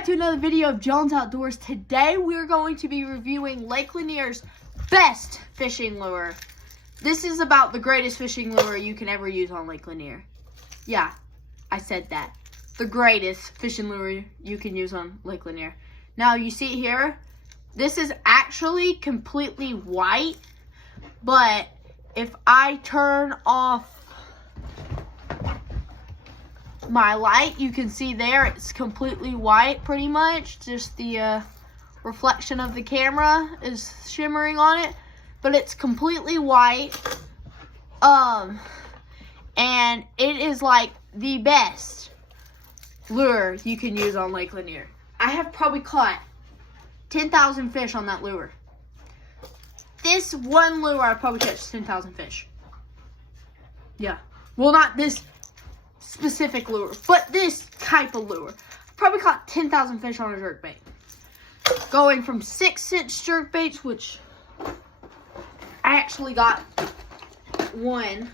back to another video of Jones Outdoors. Today we're going to be reviewing Lake Lanier's best fishing lure. This is about the greatest fishing lure you can ever use on Lake Lanier. Yeah, I said that. The greatest fishing lure you can use on Lake Lanier. Now you see here, this is actually completely white, but if I turn off my light, you can see there it's completely white pretty much. Just the reflection of the camera is shimmering on it, but it's completely white. And it is like the best lure you can use on Lake Lanier. I have probably caught 10,000 fish on that lure. This one lure I probably catch 10,000 fish. Yeah, well, not this specific lure, but this type of lure. I probably caught 10,000 fish on a jerkbait. Going from 6-inch jerkbaits, which I actually got one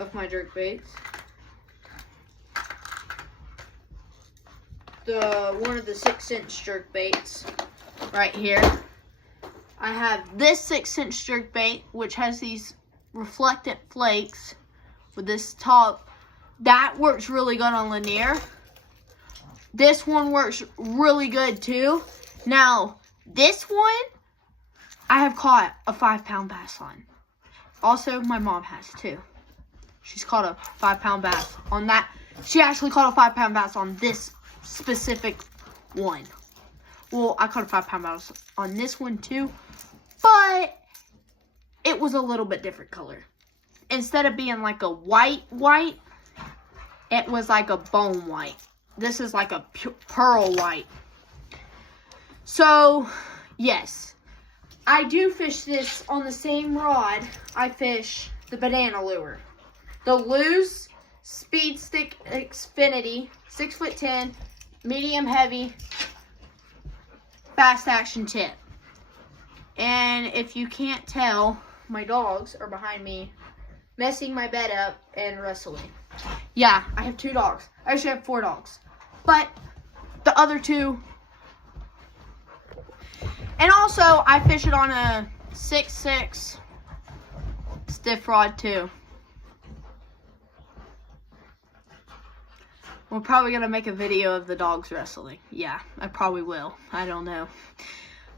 of my jerkbaits. One of the 6-inch jerkbaits right here. I have this 6-inch jerkbait, which has these reflectant flakes with this top. That works really good on Lanier. This one works really good too. Now, this one, I have caught a 5-pound bass on. Also, my mom has too. She's caught a 5-pound bass on that. She actually caught a 5-pound bass on this specific one. Well, I caught a 5-pound bass on this one too, but it was a little bit different color. Instead of being like a white, it was like a bone white. This is like a pearl white. So, yes, I do fish this on the same rod I fish the banana lure. The loose Speed Stick Xfinity 6'10", medium heavy, fast action tip. And if you can't tell, my dogs are behind me messing my bed up and wrestling. Yeah, I have 2 dogs. I actually have 4 dogs. But the other 2. And also, I fish it on a 6'6" stiff rod too. We're probably going to make a video of the dogs wrestling. Yeah, I probably will. I don't know.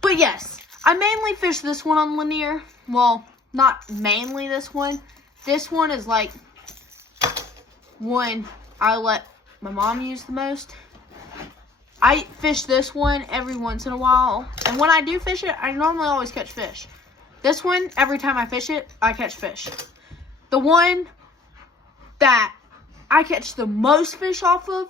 But yes, I mainly fish this one on Lanier. Well, not mainly this one. This one is like one I let my mom use the most. I fish this one every once in a while. And when I do fish it, I normally always catch fish. This one, every time I fish it, I catch fish. The one that I catch the most fish off of,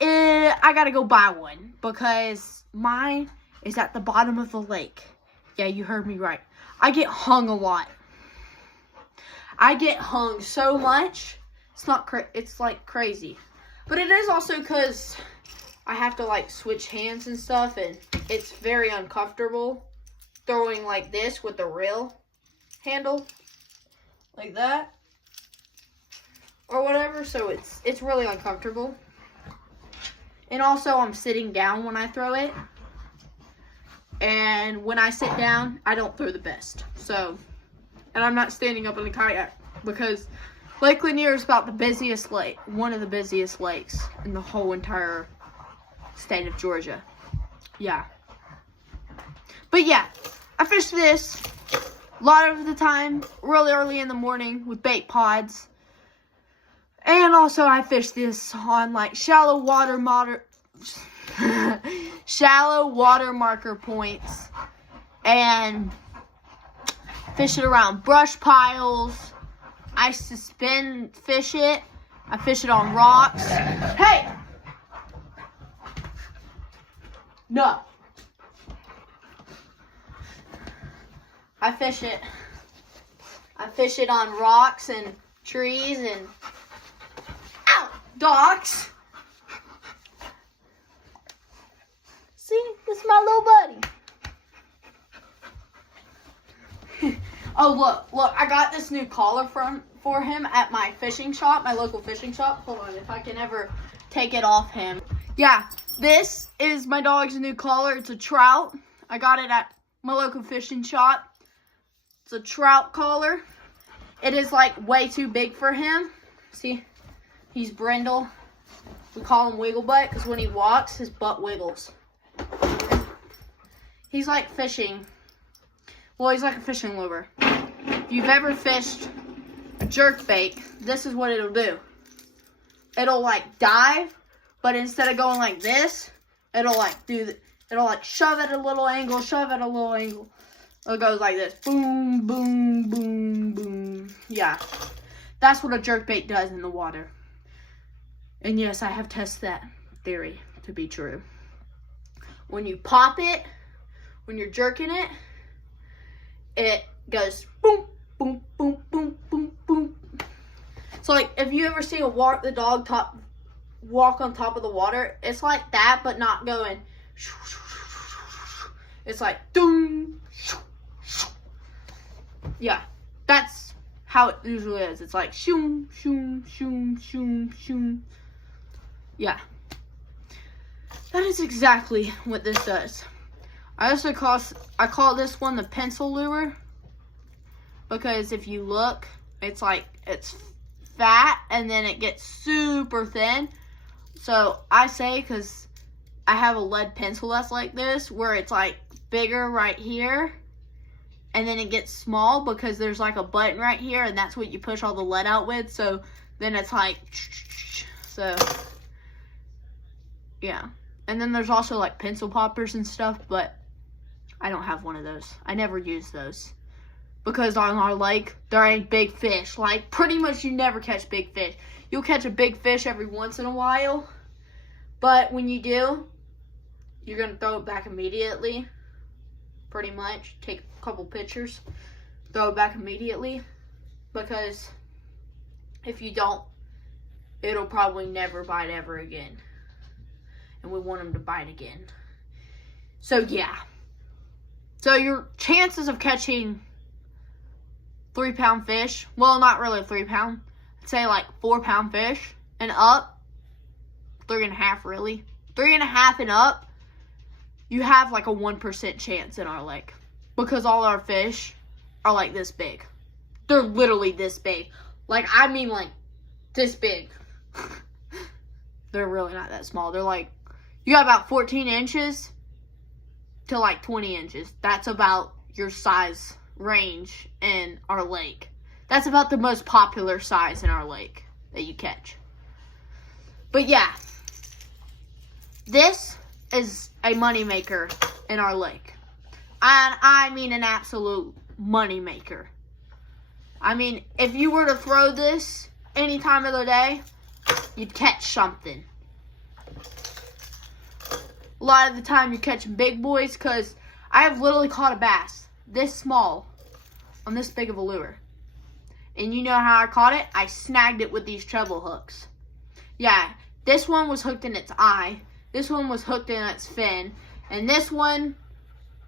I gotta go buy one. Because mine is at the bottom of the lake. Yeah, you heard me right. I get hung a lot. I get hung so much. It's like crazy. But it is also because I have to like switch hands and stuff, and it's very uncomfortable throwing like this with the reel handle like that or whatever, so it's really uncomfortable. And also I'm sitting down when I throw it, and when I sit down I don't throw the best. So, and I'm not standing up in the kayak because Lake Lanier is about the busiest lake, one of the busiest lakes in the whole entire state of Georgia. Yeah. But yeah, I fish this a lot of the time, really early in the morning with bait pods. And also I fish this on like shallow water marker points. And fish it around brush piles. I suspend fish it. I fish it on rocks. Hey! No. I fish it on rocks and trees and... Ow! Dogs! See? This is my little buddy. Oh, look, I got this new collar for him at my fishing shop, my local fishing shop. Hold on, if I can ever take it off him. Yeah, This is my dog's new collar. It's a trout. I got it at my local fishing shop. It's a trout collar. It is like way too big for him. See, he's brindle. We call him Wiggle Butt because when he walks, his butt wiggles. He's like fishing. Well, he's like a fishing lure. If you've ever fished a jerkbait, this is what it'll do. It'll like dive, but instead of going like this, it'll like it'll like shove at a little angle, shove at a little angle. It goes like this. Boom, boom, boom, boom. Yeah. That's what a jerkbait does in the water. And yes, I have tested that theory to be true. When you pop it, when you're jerking it, it goes boom, boom, boom, boom, boom, boom. So like if you ever see the dog walk on top of the water, it's like that, but not going. It's like doom. Yeah, that's how it usually is. It's like shoom, shoom, shoom, shoom, shoom. Yeah. That is exactly what this does. I call this one the pencil lure because if you look, it's fat and then it gets super thin. So I say because I have a lead pencil that's like this where it's like bigger right here and then it gets small because there's like a button right here and that's what you push all the lead out with. So then it's like, so yeah. And then there's also like pencil poppers and stuff, but I don't have one of those. I never use those. Because on our lake, there ain't big fish. Like, pretty much you never catch big fish. You'll catch a big fish every once in a while. But when you do, you're going to throw it back immediately. Pretty much. Take a couple pictures. Throw it back immediately. Because if you don't, it'll probably never bite ever again. And we want them to bite again. So, yeah. So, your chances of catching 3-pound fish, well, not really 3-pound, I'd say like 4-pound fish and up, 3.5 really, 3.5 and up, you have like a 1% chance in our lake because all our fish are like this big. They're literally this big. Like, I mean like this big. They're really not that small. They're like, you got about 14 inches to like 20 inches. That's about your size range in our lake. That's about the most popular size in our lake that you catch. But yeah, this is a money maker in our lake. And I mean an absolute money maker. I mean, if you were to throw this any time of the day, you'd catch something. A lot of the time you're catching big boys because I have literally caught a bass this small on this big of a lure. And you know how I caught it? I snagged it with these treble hooks. Yeah, this one was hooked in its eye. This one was hooked in its fin. And this one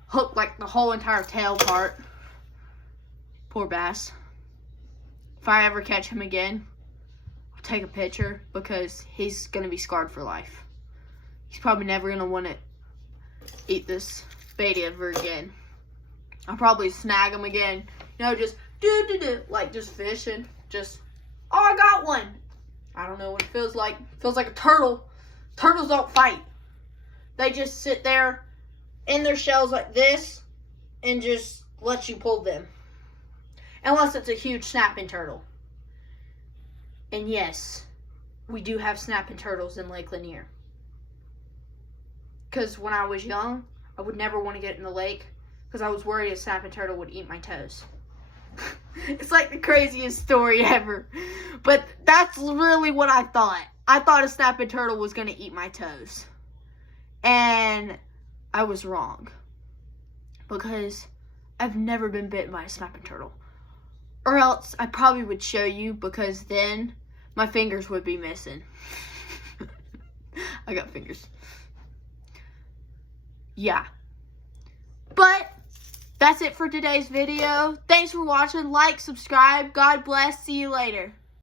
hooked like the whole entire tail part. Poor bass. If I ever catch him again, I'll take a picture because he's going to be scarred for life. He's probably never going to want to eat this bait ever again. I'll probably snag him again. You know, just like just fishing. Just, oh, I got one. I don't know what it feels like. It feels like a turtle. Turtles don't fight. They just sit there in their shells like this and just let you pull them. Unless it's a huge snapping turtle. And yes, we do have snapping turtles in Lake Lanier. Because when I was young, I would never want to get in the lake because I was worried a snapping turtle would eat my toes. It's like the craziest story ever. But that's really what I thought. I thought a snapping turtle was going to eat my toes. And I was wrong. Because I've never been bitten by a snapping turtle. Or else I probably would show you because then my fingers would be missing. I got fingers. Yeah. But that's it for today's video. Thanks for watching. Like, subscribe. God bless. See you later.